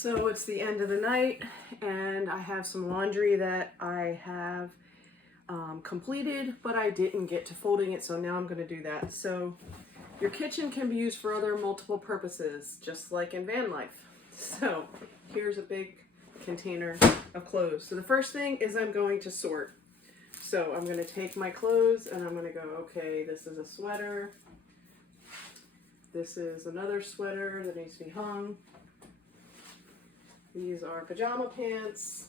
So it's the end of the night and I have some laundry that I have completed, but I didn't get to folding it, so now I'm going to do that. So your kitchen can be used for other multiple purposes, just like in van life. So here's a big container of clothes. So the first thing is I'm going to sort. So I'm going to take my clothes and I'm going to go, okay, this is a sweater. This is another sweater that needs to be hung. These are pajama pants.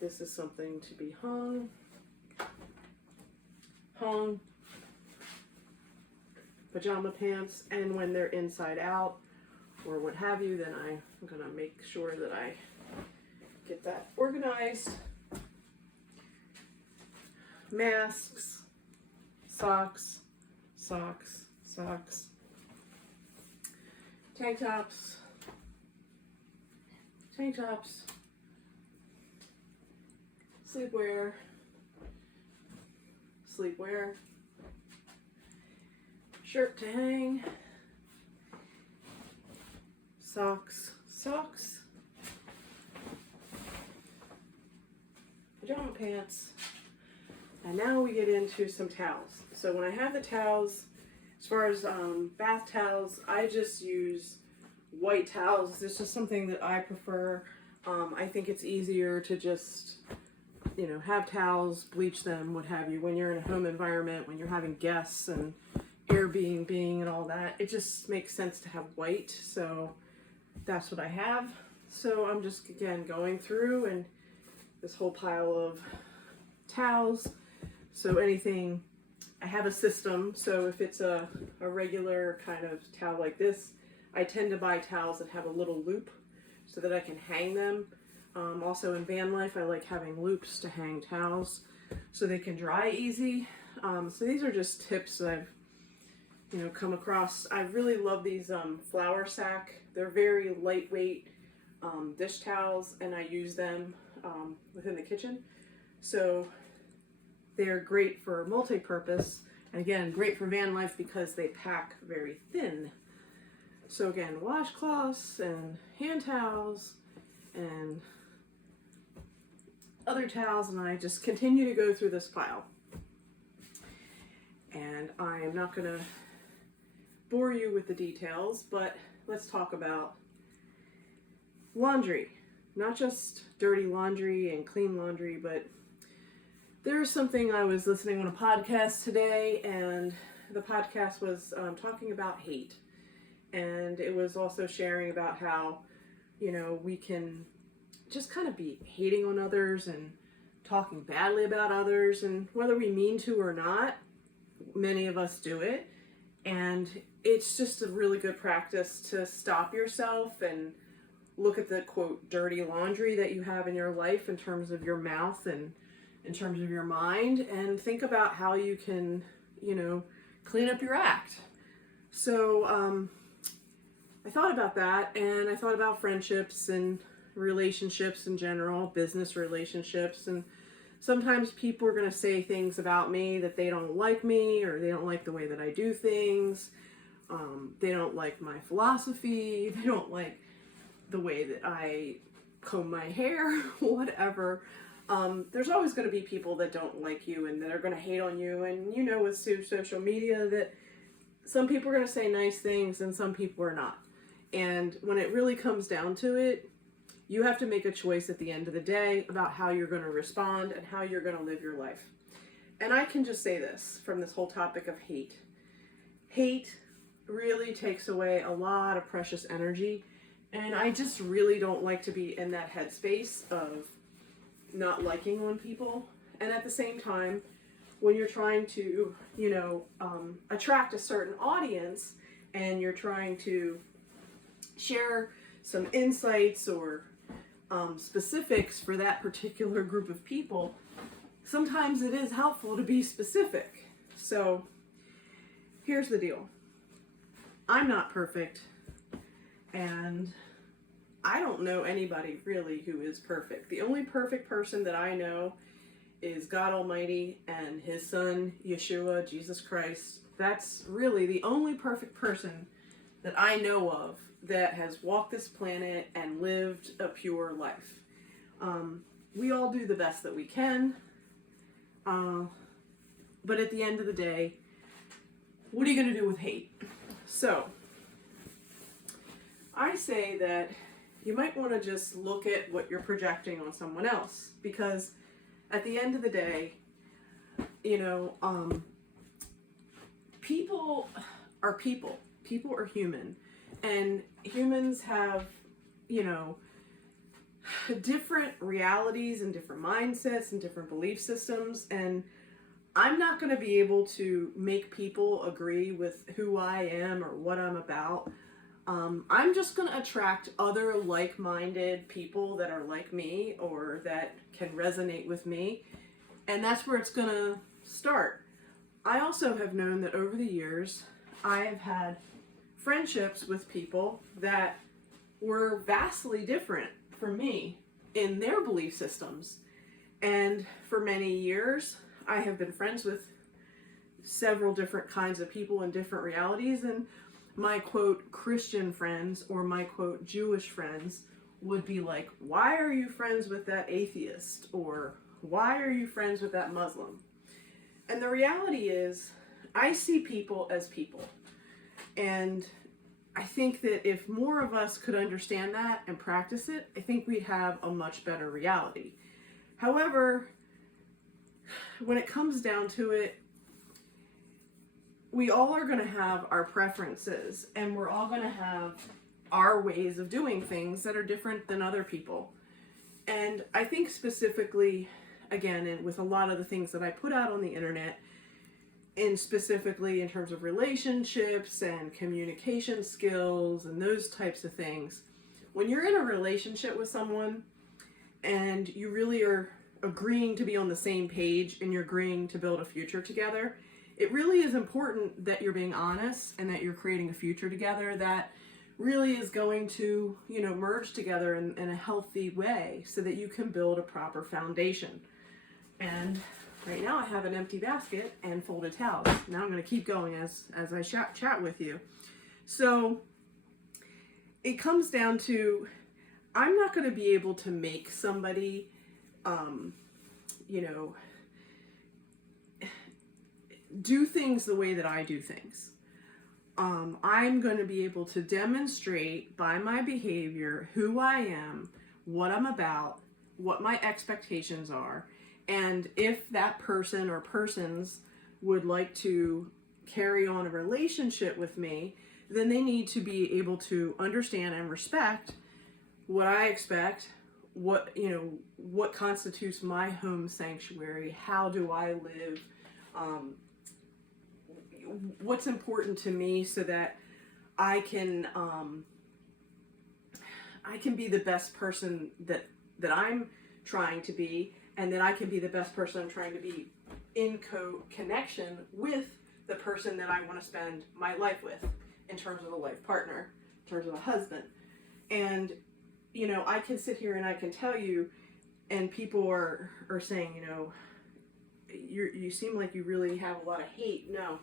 This is something to be hung. Pajama pants, and when they're inside out or what have you, then I'm gonna make sure that I get that organized. Masks, socks, tank tops, sleepwear, shirt to hang, socks, pajama pants, and now we get into some towels. So when I have the towels, as far as bath towels, I just use white towels. It's just something that I prefer. I think it's easier to just, have towels, bleach them, what have you, when you're in a home environment, when you're having guests and Airbnb and all that. It just makes sense to have white, so that's what I have. So I'm just, again, going through and this whole pile of towels. So anything, I have a system, so if it's a regular kind of towel like this, I tend to buy towels that have a little loop so that I can hang them. Also in van life, I like having loops to hang towels so they can dry easy. So these are just tips that I've come across. I really love these flour sack. They're very lightweight dish towels, and I use them within the kitchen. So they're great for multi-purpose, and again, great for van life because they pack very thin. So again, washcloths and hand towels and other towels, and I just continue to go through this pile. And I am not going to bore you with the details, but let's talk about laundry. Not just dirty laundry and clean laundry, but there's something I was listening on a podcast today, and the podcast was talking about hate. And it was also sharing about how, we can just kind of be hating on others and talking badly about others, and whether we mean to or not, many of us do it. And it's just a really good practice to stop yourself and look at the, quote, dirty laundry that you have in your life in terms of your mouth and in terms of your mind, and think about how you can, clean up your act. So I thought about that, and I thought about friendships and relationships in general, business relationships, and sometimes people are going to say things about me that they don't like me, or they don't like the way that I do things. They don't like my philosophy. They don't like the way that I comb my hair, whatever. There's always going to be people that don't like you and that are going to hate on you. And with social media, that some people are going to say nice things and some people are not. And when it really comes down to it, you have to make a choice at the end of the day about how you're going to respond and how you're going to live your life. And I can just say this from this whole topic of hate. Hate really takes away a lot of precious energy. And I just really don't like to be in that headspace of not liking on people. And at the same time, when you're trying to, attract a certain audience and you're trying to share some insights or specifics for that particular group of people, sometimes it is helpful to be specific. So here's the deal. I'm not perfect, and I don't know anybody really who is perfect. The only perfect person that I know is God Almighty and His Son, Yeshua, Jesus Christ. That's really the only perfect person that I know of that has walked this planet and lived a pure life. We all do the best that we can, but at the end of the day, what are you going to do with hate? So, I say that you might want to just look at what you're projecting on someone else, because at the end of the day, people are people. People are human. And humans have, different realities and different mindsets and different belief systems. And I'm not going to be able to make people agree with who I am or what I'm about. I'm just going to attract other like-minded people that are like me or that can resonate with me. And that's where it's going to start. I also have known that over the years, I have had friendships with people that were vastly different from me in their belief systems. And for many years, I have been friends with several different kinds of people in different realities, and my quote Christian friends or my quote Jewish friends would be like, why are you friends with that atheist? Or why are you friends with that Muslim? And the reality is, I see people as people. And I think that if more of us could understand that and practice it, I think we'd have a much better reality. However, when it comes down to it, we all are going to have our preferences, and we're all going to have our ways of doing things that are different than other people. And I think specifically, again, and with a lot of the things that I put out on the internet, and specifically in terms of relationships and communication skills and those types of things, when you're in a relationship with someone and you really are agreeing to be on the same page and you're agreeing to build a future together, it really is important that you're being honest and that you're creating a future together that really is going to, merge together in a healthy way so that you can build a proper foundation. And right now I have an empty basket and folded towels. Now I'm going to keep going as I chat with you. So it comes down to, I'm not going to be able to make somebody, do things the way that I do things. I'm going to be able to demonstrate by my behavior who I am, what I'm about, what my expectations are, and if that person or persons would like to carry on a relationship with me, then they need to be able to understand and respect what I expect, what constitutes my home sanctuary, how do I live, what's important to me, so that I can be the best person that I'm trying to be, and that I can be the best person I'm trying to be in connection with the person that I want to spend my life with, in terms of a life partner, in terms of a husband. And I can sit here and I can tell you, and people are saying, you seem like you really have a lot of hate. No.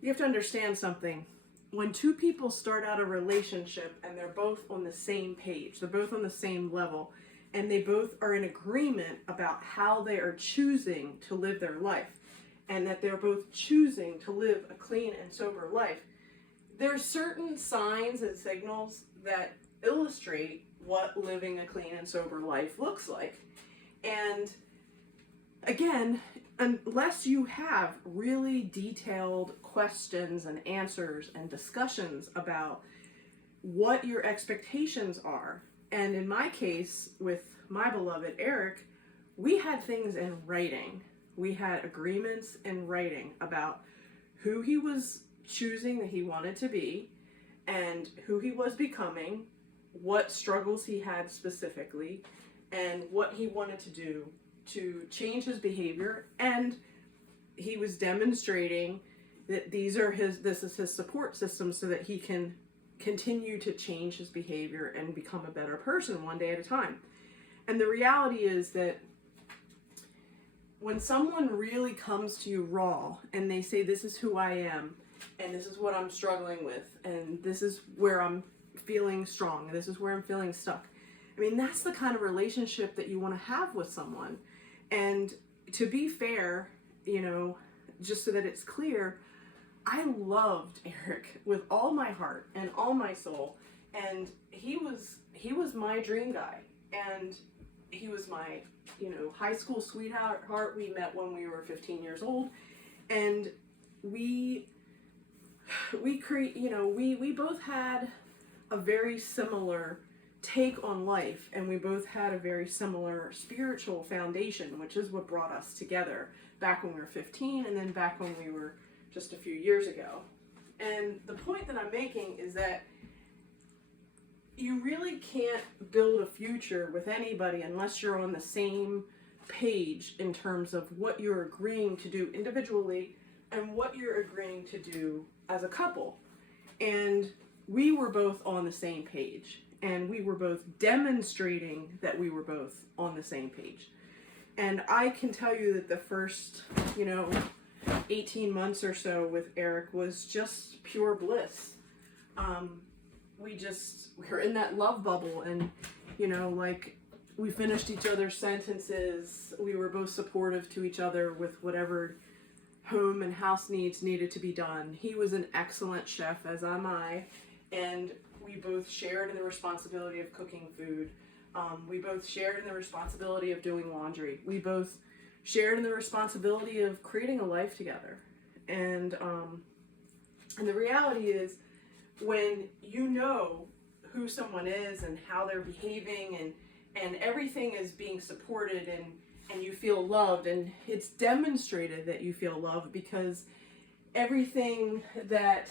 You have to understand something. When two people start out a relationship and they're both on the same page, they're both on the same level, and they both are in agreement about how they are choosing to live their life, and that they're both choosing to live a clean and sober life, there are certain signs and signals that illustrate what living a clean and sober life looks like. And again, unless you have really detailed questions and answers and discussions about what your expectations are, and in my case with my beloved Eric, we had things in writing. We had agreements in writing about who he was choosing that he wanted to be, and who he was becoming, what struggles he had specifically, and what he wanted to do to change his behavior. And he was demonstrating that this is his support system, so that he can continue to change his behavior and become a better person one day at a time. And the reality is that when someone really comes to you raw and they say, this is who I am, and this is what I'm struggling with, and this is where I'm feeling strong, and this is where I'm feeling stuck. I mean, that's the kind of relationship that you want to have with someone. And to be fair, you know, just so that it's clear, I loved Eric with all my heart and all my soul, and he was my dream guy, and he was my, you know, high school sweetheart. We met when we were 15 years old, and we both had a very similar take on life, and we both had a very similar spiritual foundation, which is what brought us together back when we were 15, and then back when we were just a few years ago. And the point that I'm making is that you really can't build a future with anybody unless you're on the same page in terms of what you're agreeing to do individually and what you're agreeing to do as a couple. And we were both on the same page, and we were both demonstrating that we were both on the same page. And I can tell you that the first, 18 months or so with Eric was just pure bliss. We were in that love bubble, and, we finished each other's sentences. We were both supportive to each other with whatever home and house needs needed to be done. He was an excellent chef, as am I, and we both shared in the responsibility of cooking food. We both shared in the responsibility of doing laundry. We both shared in the responsibility of creating a life together. And the reality is, when you know who someone is and how they're behaving, and everything is being supported, and you feel loved, and it's demonstrated that you feel loved, because everything that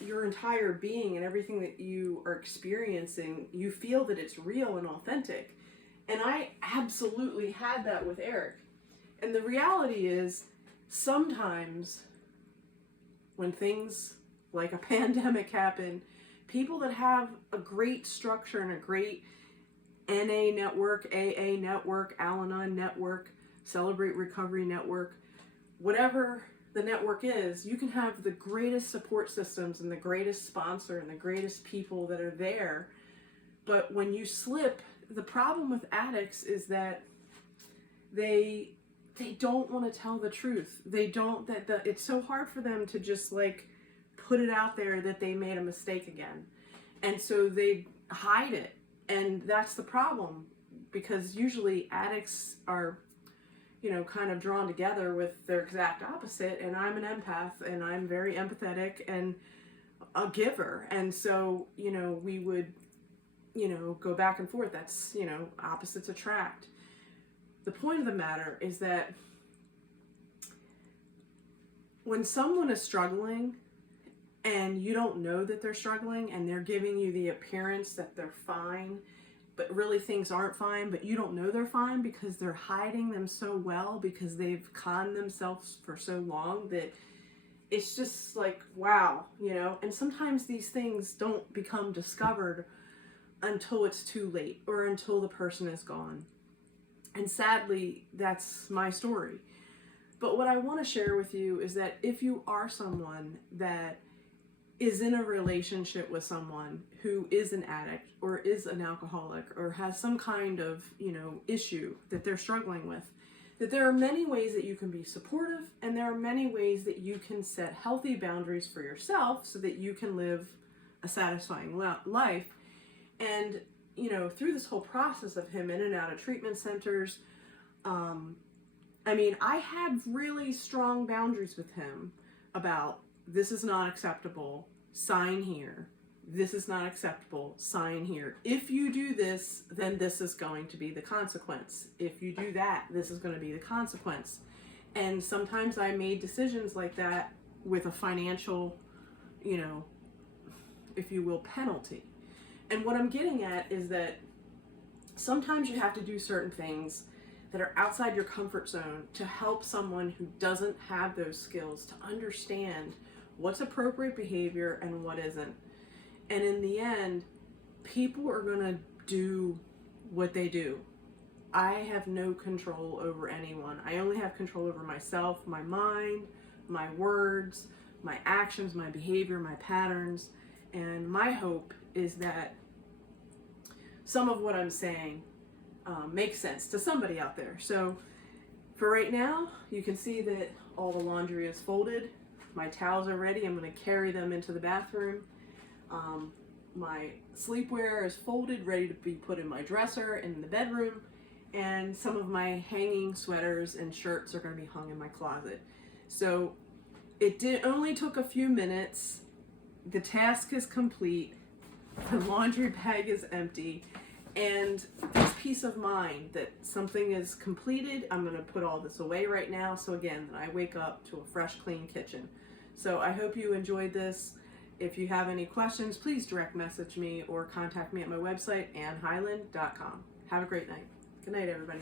your entire being and everything that you are experiencing, you feel that it's real and authentic. And I absolutely had that with Eric. And the reality is, sometimes when things like a pandemic happen, people that have a great structure and a great NA network, AA network, Al-Anon network, Celebrate Recovery network, whatever the network is, you can have the greatest support systems and the greatest sponsor and the greatest people that are there. But when you slip, the problem with addicts is that they don't want to tell the truth. It's so hard for them to just put it out there that they made a mistake again. And so they hide it. And that's the problem, because usually addicts are, kind of drawn together with their exact opposite. And I'm an empath, and I'm very empathetic and a giver. And so, we would, go back and forth. That's, opposites attract. The point of the matter is that when someone is struggling and you don't know that they're struggling, and they're giving you the appearance that they're fine, but really things aren't fine, but you don't know they're fine because they're hiding them so well, because they've conned themselves for so long, that it's just wow, and sometimes these things don't become discovered until it's too late, or until the person is gone. And sadly, that's my story. But what I want to share with you is that if you are someone that is in a relationship with someone who is an addict, or is an alcoholic, or has some kind of, issue that they're struggling with, that there are many ways that you can be supportive, and there are many ways that you can set healthy boundaries for yourself so that you can live a satisfying life. And, through this whole process of him in and out of treatment centers, I had really strong boundaries with him about, this is not acceptable, sign here. This is not acceptable, sign here. If you do this, then this is going to be the consequence. If you do that, this is going to be the consequence. And sometimes I made decisions like that with a financial, if you will, penalty. And what I'm getting at is that sometimes you have to do certain things that are outside your comfort zone to help someone who doesn't have those skills to understand what's appropriate behavior and what isn't. And in the end, people are going to do what they do. I have no control over anyone. I only have control over myself, my mind, my words, my actions, my behavior, my patterns. And my hope is that some of what I'm saying makes sense to somebody out there. So for right now, you can see that all the laundry is folded. My towels are ready. I'm going to carry them into the bathroom. My sleepwear is folded, ready to be put in my dresser in the bedroom. And some of my hanging sweaters and shirts are going to be hung in my closet. So it only took a few minutes. The task is complete. The laundry bag is empty. And this peace of mind that something is completed, I'm going to put all this away right now. So again, I wake up to a fresh, clean kitchen. So I hope you enjoyed this. If you have any questions, please direct message me or contact me at my website, AnnHighland.com. Have a great night. Good night, everybody.